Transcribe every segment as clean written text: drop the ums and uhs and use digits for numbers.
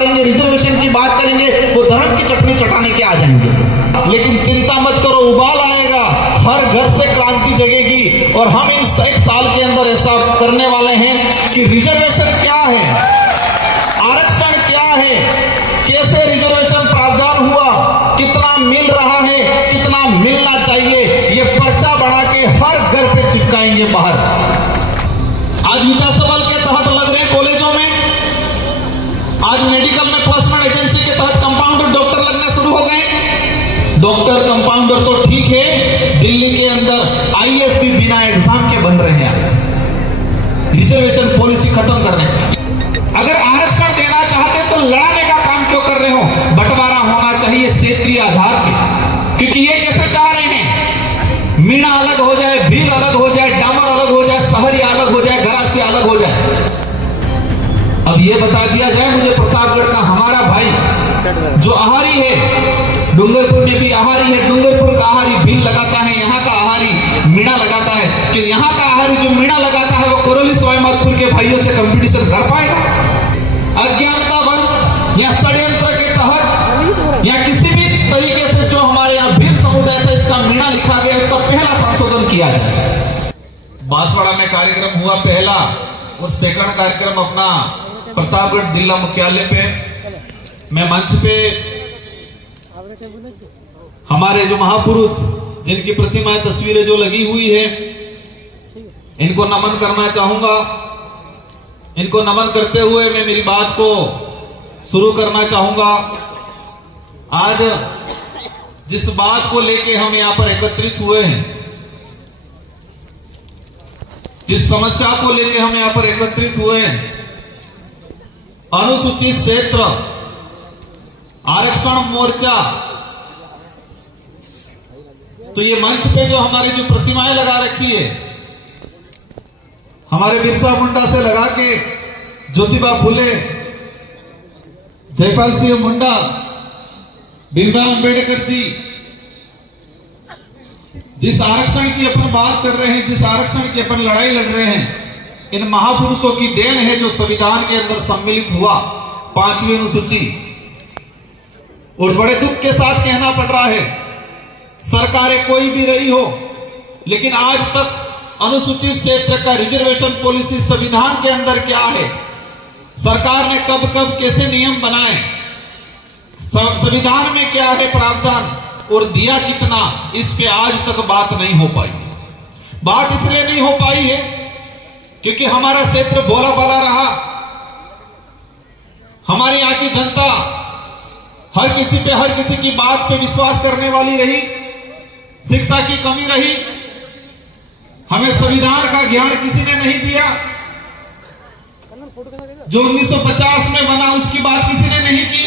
करेंगे, रिजर्वेशन की बात करेंगे, वो धर्म की चटनी चटाने के आ जाएंगे। लेकिन चिंता मत करो, उबाल आएगा, हर घर से क्रांति जगेगी। और हम इन 1 साल के अंदर ऐसा करने वाले हैं कि रिजर्वेशन क्या है, आरक्षण क्या है, कैसे रिजर्वेशन प्रावधान हुआ, कितना मिल रहा है, कितना मिलना चाहिए, ये पर्चा बढ़ा के हर घर पे चिपकाएंगे बाहर। आज विधानसभा के तहत लग रहे कॉलेजों में, आज मेडिकल में प्लेसमेंट एजेंसी के तहत कंपाउंडर डॉक्टर लगने शुरू हो गए। डॉक्टर कंपाउंडर तो ठीक है, दिल्ली के अंदर आईएएस भी बिना एग्जाम के बन रहे हैं। आज रिजर्वेशन पॉलिसी खत्म कर रहे हैं। अगर आरक्षण देना चाहते तो लड़ाने का काम क्यों कर रहे हो? बंटवारा होना चाहिए क्षेत्रीय आधार पे, क्योंकि ये कैसे चाह रहे हैं, मीणा अलग हो जाए, भील अलग हो जाए, डामर अलग हो जाए, शहरी अलग हो जाए, गरासी अलग हो जाए। अब ये बता दिया जाए मुझे, प्रतापगढ़ का हमारा भाई जो आहारी है, डूंगरपुर में भी आहारी है, डूंगरपुर का आहारी भील लगाता है, यहाँ का आहारी मीणा लगाता है, कि यहाँ का आहारी जो मीणा लगाता है वो कोरोली सवाईमाधोपुर के भाइयों से कंपटीशन कर पाएगा? अज्ञानता वंश या षड्यंत्र के तहत या किसी भी तरीके से जो हमारे यहाँ भील समुदाय था, इसका मीणा लिखा गया, इसका पहला संशोधन किया जाए। बांसवाड़ा में कार्यक्रम हुआ पहला, और सेकंड कार्यक्रम अपना प्रतापगढ़ जिला मुख्यालय पे। मैं मंच पे हमारे जो महापुरुष जिनकी प्रतिमाएं तस्वीरें जो लगी हुई है, इनको नमन करना चाहूंगा। इनको नमन करते हुए मैं मेरी बात को शुरू करना चाहूंगा। आज जिस बात को लेके हम यहां पर एकत्रित हुए हैं, जिस समस्या को लेके हम यहां पर एकत्रित हुए हैं, अनुसूचित क्षेत्र आरक्षण मोर्चा, तो ये मंच पे जो हमारी जो प्रतिमाएं लगा रखी है, हमारे बिरसा मुंडा से लगा के ज्योतिबा फुले, जयपाल सिंह मुंडा, भीमराव अंबेडकर जी, जिस आरक्षण की अपन बात कर रहे हैं, जिस आरक्षण की अपन लड़ाई लड़ रहे हैं, इन महापुरुषों की देन है जो संविधान के अंदर सम्मिलित हुआ 5वीं अनुसूची। और बड़े दुख के साथ कहना पड़ रहा है, सरकारें कोई भी रही हो, लेकिन आज तक अनुसूचित क्षेत्र का रिजर्वेशन पॉलिसी संविधान के अंदर क्या है, सरकार ने कब कब कैसे नियम बनाए, संविधान में क्या है प्रावधान और दिया कितना, इस पे आज तक बात नहीं हो पाई। बात इसलिए नहीं हो पाई है क्योंकि हमारा क्षेत्र भोला भाला रहा, हमारे यहां की जनता हर किसी की बात पे विश्वास करने वाली रही, शिक्षा की कमी रही, हमें संविधान का ज्ञान किसी ने नहीं दिया, जो 1950 में बना उसकी बात किसी ने नहीं की।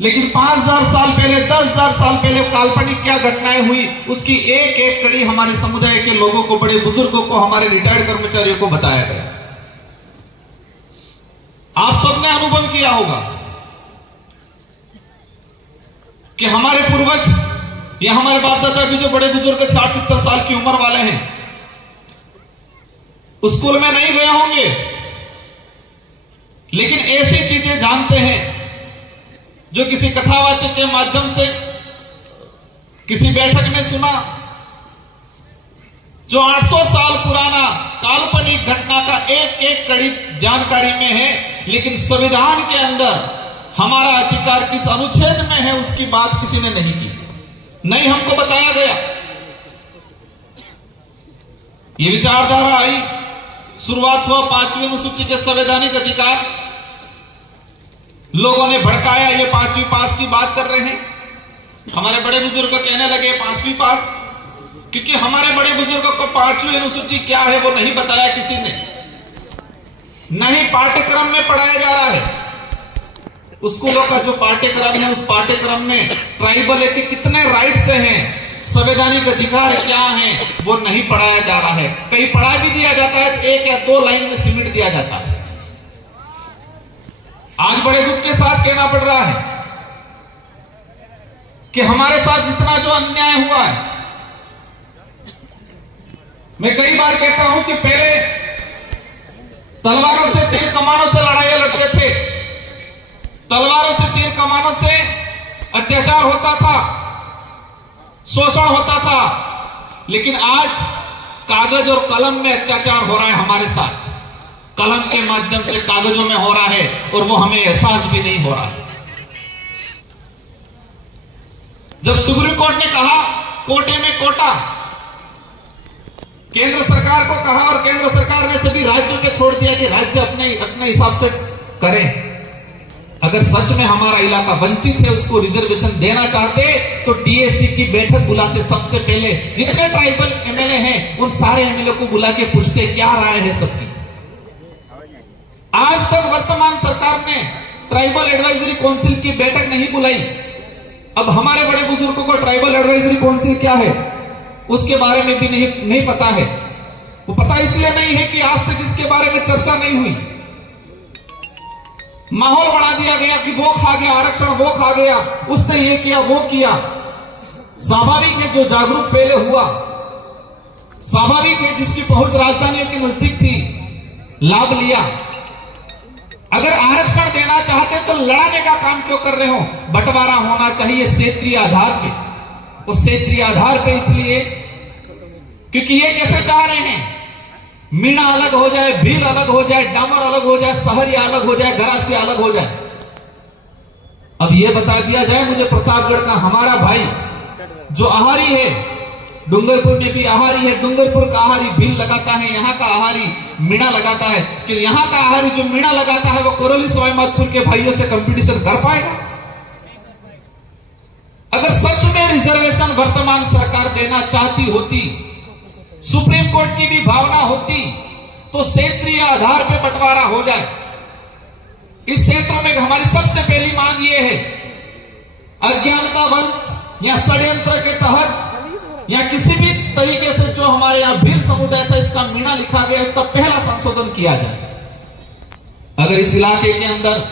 लेकिन 5000 साल पहले, 10,000 साल पहले काल्पनिक क्या घटनाएं हुई, उसकी एक एक कड़ी हमारे समुदाय के लोगों को, बड़े बुजुर्गों को, हमारे रिटायर्ड कर्मचारियों को बताया गया। आप सबने अनुभव किया होगा कि हमारे पूर्वज या हमारे बाप दादा भी जो बड़े बुजुर्ग 60-70 साल की उम्र वाले हैं, स्कूल में नहीं गए होंगे, लेकिन ऐसी चीजें जानते हैं जो किसी कथावाचक के माध्यम से, किसी बैठक में सुना, जो 800 साल पुराना काल्पनिक घटना का एक एक कड़ी जानकारी में है, लेकिन संविधान के अंदर हमारा अधिकार किस अनुच्छेद में है उसकी बात किसी ने नहीं की, नहीं हमको बताया गया। ये विचारधारा आई, शुरुआत हुआ 5वीं अनुसूची के संवैधानिक अधिकार, लोगों ने भड़काया, ये 5वीं पास की बात कर रहे हैं। हमारे बड़े बुजुर्ग कहने लगे 5वीं पास, क्योंकि हमारे बड़े बुजुर्गों को 5वीं अनुसूची क्या है वो नहीं बताया किसी ने, नहीं पाठ्यक्रम में पढ़ाया जा रहा है। स्कूलों का जो पाठ्यक्रम है, उस पाठ्यक्रम में ट्राइबल के कितने राइट्स हैं, संवैधानिक अधिकार क्या हैं, वो नहीं पढ़ाया जा रहा है। कहीं पढ़ा भी दिया जाता है तो 1 या 2 लाइन में सिमट दिया जाता है। आज बड़े दुख के साथ कहना पड़ रहा है कि हमारे साथ जितना जो अन्याय हुआ है, मैं कई बार कहता हूं कि पहले तलवारों से, तीर कमानों से लड़ाइयां लड़ते थे, तलवारों से, तीर कमानों से अत्याचार होता था, शोषण होता था, लेकिन आज कागज और कलम में अत्याचार हो रहा है हमारे साथ। कलम के माध्यम से कागजों में हो रहा है और वो हमें एहसास भी नहीं हो रहा है। जब सुप्रीम कोर्ट ने कहा कोटे में कोटा, केंद्र सरकार को कहा और केंद्र सरकार ने सभी राज्यों के छोड़ दिया कि राज्य अपने हिसाब से करें। अगर सच में हमारा इलाका वंचित है, उसको रिजर्वेशन देना चाहते तो टीएससी की बैठक बुलाते, सबसे पहले जितने ट्राइबल एमएलए हैं उन सारे एमएलए को बुला के पूछते क्या राय है सबकी। आज तक वर्तमान सरकार ने ट्राइबल एडवाइजरी काउंसिल की बैठक नहीं बुलाई। अब हमारे बड़े बुजुर्गों को ट्राइबल एडवाइजरी काउंसिल क्या है उसके बारे में भी नहीं पता है। वो पता इसलिए नहीं है कि आज तक इसके बारे में चर्चा नहीं हुई। माहौल बना दिया गया कि वो खा गया आरक्षण, वो खा गया, उसने ये किया वो किया। स्वाभाविक है जो जागरूक पहले हुआ, स्वाभाविक है जिसकी पहुंच राजधानियों के नजदीक थी, लाभ लिया। अगर आरक्षण देना चाहते तो लड़ाने का काम क्यों कर रहे हो? बंटवारा होना चाहिए क्षेत्रीय आधार पे, और क्षेत्रीय आधार पे इसलिए क्योंकि ये कैसे चाह रहे हैं, मीणा अलग हो जाए, भील अलग हो जाए, डामर अलग हो जाए, सहरिया अलग हो जाए, गरासिया अलग हो जाए। अब ये बता दिया जाए मुझे प्रतापगढ़ का हमारा भाई जो आहारी है, डूंगरपुर में भी आहारी है, डूंगरपुर का आहारी भील लगाता है, यहाँ का आहारी मीणा लगाता है, कि यहाँ का आहारी जो मीणा लगाता है वो कोरोली सवाईमाधोपुर के भाइयों से कंपटीशन कर पाएगा? अगर सच में रिजर्वेशन वर्तमान सरकार देना चाहती होती, सुप्रीम कोर्ट की भी भावना होती, तो क्षेत्रीय आधार पर बंटवारा हो जाए। इस क्षेत्र में हमारी सबसे पहली मांग यह है, अज्ञानता वंश या षड्यंत्र के तहत या किसी भी तरीके से जो हमारे यहां भील समुदाय था इसका मीणा लिखा गया, उसका पहला संशोधन किया जाए। अगर इस इलाके के अंदर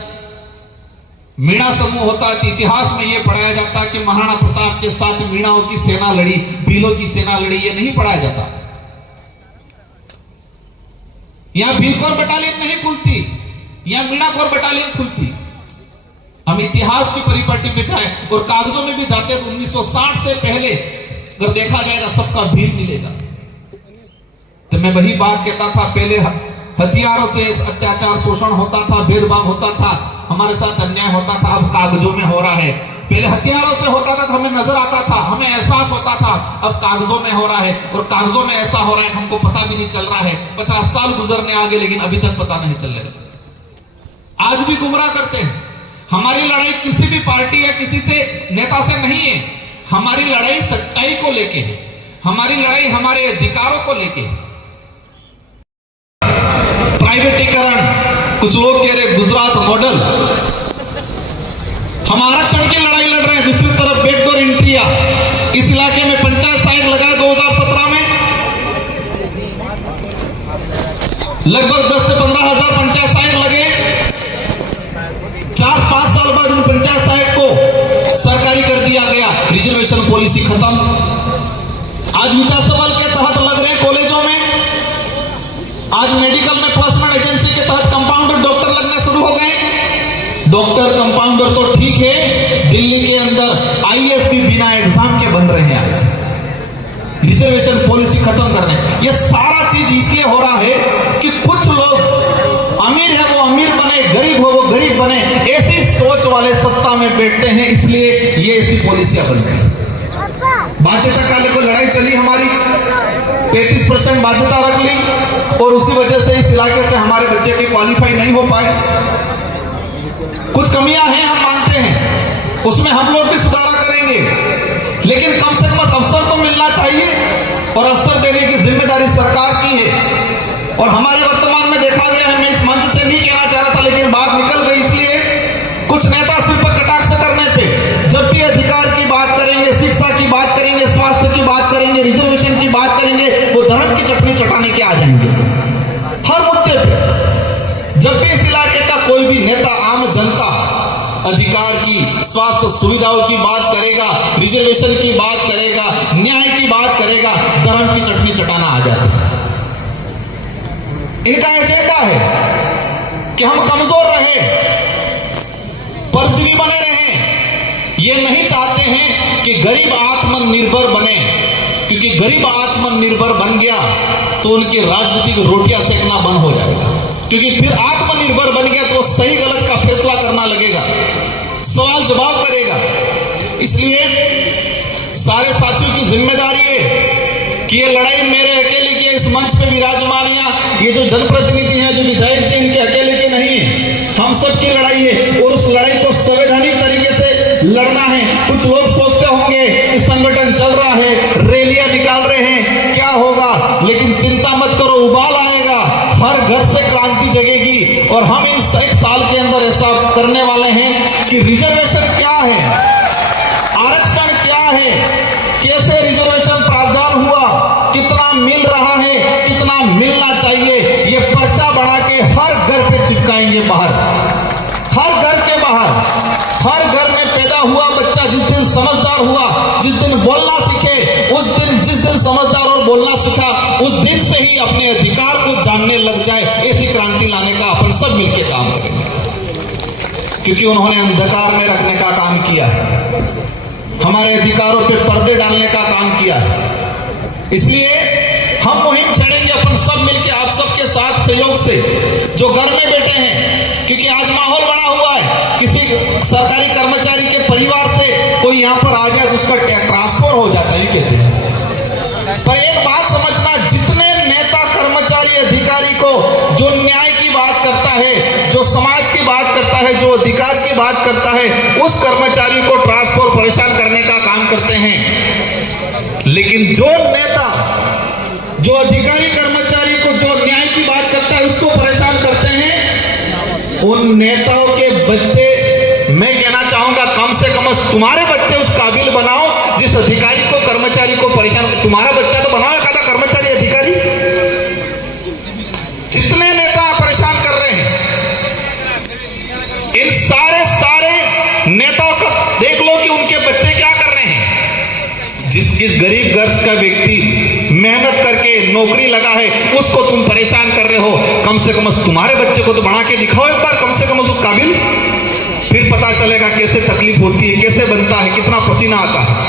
मीणा समूह होता तो इतिहास में यह पढ़ाया जाता कि महाराणा प्रताप के साथ मीणाओं की सेना लड़ी, भीलों की सेना लड़ी, यह नहीं पढ़ाया जाता। यहां भीलकोर बटालियन नहीं खुलती, यहां मीणाकोर बटालियन खुलती। हम इतिहास की परिपाटी में जाए और कागजों में भी जाते हैं तो 1960 से पहले अगर देखा जाएगा सबका भील मिलेगा। तो मैं वही बात कहता था, पहले हथियारों से अत्याचार शोषण होता था, भेदभाव होता था, हमारे साथ अन्याय होता था, अब कागजों में हो रहा है। पहले हथियारों से होता था तो हमें नजर आता था, हमें एहसास होता था, अब कागजों में हो रहा है, और कागजों में ऐसा हो रहा है हमको पता भी नहीं चल रहा है। 50 साल गुजरने आगे लेकिन अभी तक पता नहीं चल रहा। आज भी गुमराह करते हैं। हमारी लड़ाई किसी भी पार्टी या किसी से नेता से नहीं है, हमारी लड़ाई सच्चाई को लेके है, हमारी लड़ाई हमारे अधिकारों को लेके है। प्राइवेटीकरण, कुछ लोग कह रहे गुजरात मॉडल, हम आरक्षण की लड़ाई लड़ रहे हैं, दूसरी तरफ बैकडोर एंट्रिया। इस इलाके में पंचायत साइट लगाए 2017 में, लगभग 10 से 15 हजार पंचायत साइट लगे। 4-5 साल बाद उन पंचायत साइट को सरकारी कर दिया गया, रिजर्वेशन पॉलिसी खत्म। आज विधानसभा के तहत लग रहे कॉलेजों में, आज मेडिकल में प्लेसमेंट एजेंसी के तहत कंपाउंडर डॉक्टर लगने शुरू हो गए। डॉक्टर कंपाउंडर तो ठीक है, दिल्ली के अंदर आईएएस भी बिना एग्जाम के बन रहे हैं। आज रिजर्वेशन पॉलिसी खत्म कर रहे हैं। यह सारा चीज इसलिए हो रहा है कि कुछ लोग अमीर है वो अमीर बने, गरीब हो वो गरीब बने, ऐसी सोच वाले सत्ता में बैठते हैं, इसलिए ये ऐसी पॉलिसियां बन रही। बाध्यता काले को लड़ाई चली हमारी, 35% बाध्यता रख ली, और उसी वजह से इस इलाके से हमारे बच्चे के क्वालिफाई नहीं हो पाए। कुछ कमियां हैं हम मानते हैं, उसमें हम लोग भी सुधार करेंगे, लेकिन कम से कम अवसर तो मिलना चाहिए, और अवसर देने की जिम्मेदारी सरकार की है। और हमारे वर्तमान में देखा गया है, मैं इस मंच से नहीं कहना चाह रहा था लेकिन बात निकल गई, इसलिए कुछ नेता सिर पर कटाक्ष करने पे, जब भी अधिकार की बात करेंगे, शिक्षा की बात करेंगे, स्वास्थ्य की बात करेंगे, रिजर्वेशन की बात करेंगे, वो धर्म की चटनी चटाने के आ जाएंगे हर मुद्दे पे। जब भी इस इलाके का कोई भी नेता, आम जनता अधिकार की, स्वास्थ्य सुविधाओं की बात करेगा, रिजर्वेशन की बात करेगा, न्याय की बात करेगा, धर्म की चटनी चटाना आ जाता है। इनका एजेंडा है कि हम कमजोर रहे, गरीब आत्मनिर्भर बने, क्योंकि गरीब आत्मनिर्भर बन गया तो उनकी राजनीतिक रोटियां सेकना बंद हो जाएगा, क्योंकि फिर आत्मनिर्भर बन गया तो वो सही गलत का फैसला करना लगेगा, सवाल जवाब करेगा। इसलिए सारे साथियों की जिम्मेदारी है कि ये लड़ाई मेरे अकेले की, इस मंच पे विराजमान ये जो जनप्रतिनिधि हैं, जो विधायक जी, इनके अकेले की नहीं है, हम सब की लड़ाई है और उस लड़ाई को संवैधानिक तरीके से लड़ना है। कुछ लोग सोचते होंगे कि संगठन चल रहा है, रैलियां निकाल रहे हैं, क्या होगा, लेकिन चिंता मत करो, उबाल आएगा, हर घर से क्रांति जगेगी और हम इन 1 साल के अंदर ऐसा करने वाले हैं कि रिजर्वेशन क्या है, आरक्षण क्या है, कैसे रिजर्वेशन प्रावधान हुआ, कितना मिल रहा है, कितना मिलना चाहिए, ये पर्चा बढ़ा के हर घर पे चिपकाएंगे बाहर, हर घर के बाहर। हर घर में पैदा हुआ बच्चा जिस दिन समझदार हुआ, जिस दिन बोलना सीखे, उस दिन, जिस दिन समझदार और बोलना सीखा, उस दिन से ही अपने अधिकार को जानने लग जाए। ऐसी क्रांति लाने का अपन सब मिलकर काम करेंगे, क्योंकि उन्होंने अंधकार में रखने का काम किया है, हमारे अधिकारों पे पर्दे डालने का काम किया है। इसलिए हम मुहिम छेड़ेंगे अपन सब मिलके, आप सबके साथ सहयोग से, जो घर में बैठे हैं, क्योंकि आज माहौल बना हुआ है, किसी सरकारी कर्मचारी के परिवार से कोई यहाँ पर आ जाए तो उसका ट्रांसफर हो जाता है, कहते हैं। पर एक बात समझना, जितने नेता, कर्मचारी, अधिकारी को जो न्याय की बात करता है, जो समाज की बात करता है, जो अधिकार की बात करता है, उस कर्मचारी को ट्रांसफर, परेशान करने का काम करते हैं। लेकिन जो नेता, जो अधिकारी, कर्मचारी को जो न्याय की बात करता है, उसको परेशान करते हैं, उन नेताओं के बच्चे, मैं कहना चाहूंगा, कम से कम तुम्हारे बच्चे उस काबिल बनाओ जिस अधिकारी को, कर्मचारी को परेशान, तुम्हारा बच्चा तो बनाओ एखादा कर्मचारी, अधिकारी। जितने नेता परेशान कर रहे हैं, इन सारे नेताओं का देख लो कि उनके बच्चे क्या कर रहे हैं। जिस गरीब घर का व्यक्ति मेहनत करके नौकरी लगा है, उसको तुम परेशान कर रहे हो, कम से कम तुम्हारे बच्चे को तो बना के दिखाओ एक बार, कम से कम उस काबिल, फिर पता चलेगा कैसे तकलीफ होती है, कैसे बनता है, कितना पसीना आता है।